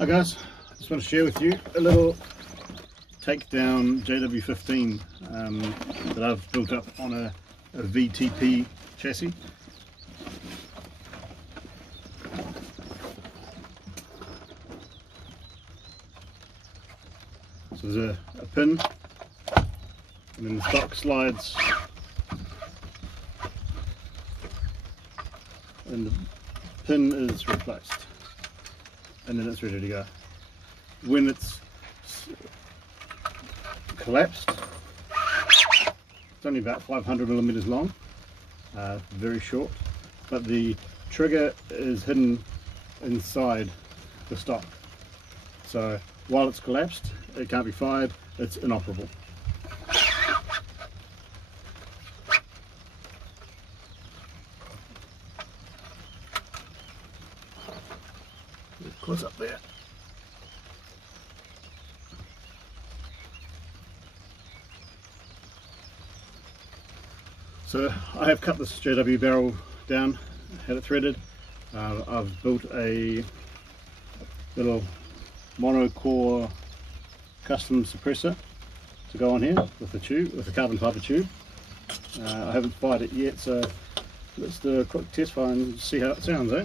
Hi guys, I just want to share with you a little takedown JW15 that I've built up on a VTP chassis. So there's a pin, and then the stock slides, and the pin is replaced, and then it's ready to go. When it's collapsed, it's only about 500 millimeters long, very short, but the trigger is hidden inside the stock. So while it's collapsed, it can't be fired, it's inoperable. Close up there. So I have cut this JW barrel down, had it threaded. I've built a little monocore custom suppressor to go on here with the tube, with the carbon fiber tube. I haven't fired it yet, so let's do a quick test fire and see how it sounds, eh?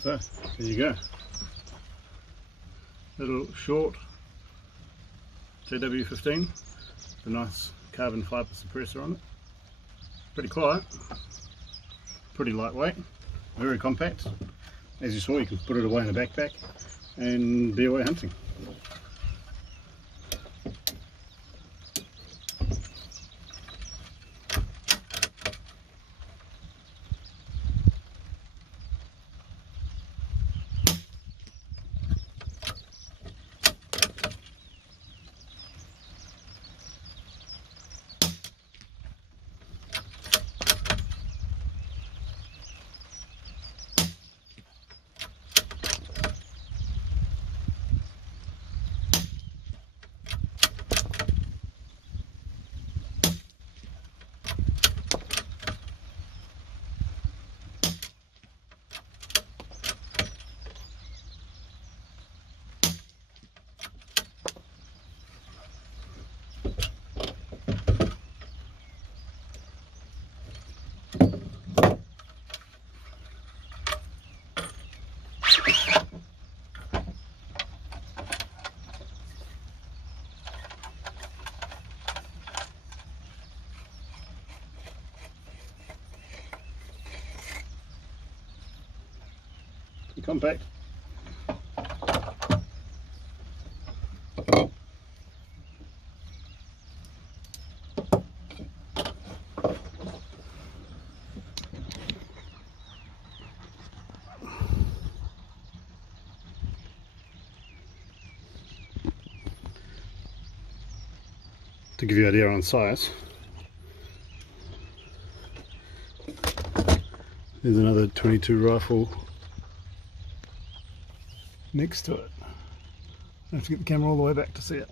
So there you go, little short JW15, the nice carbon fiber suppressor on it. Pretty quiet, pretty lightweight, very compact. As you saw, you can put it away in a backpack and be away hunting. Compact. To give you an idea on size, there's another 22 rifle next to it. I have to get the camera all the way back to see it.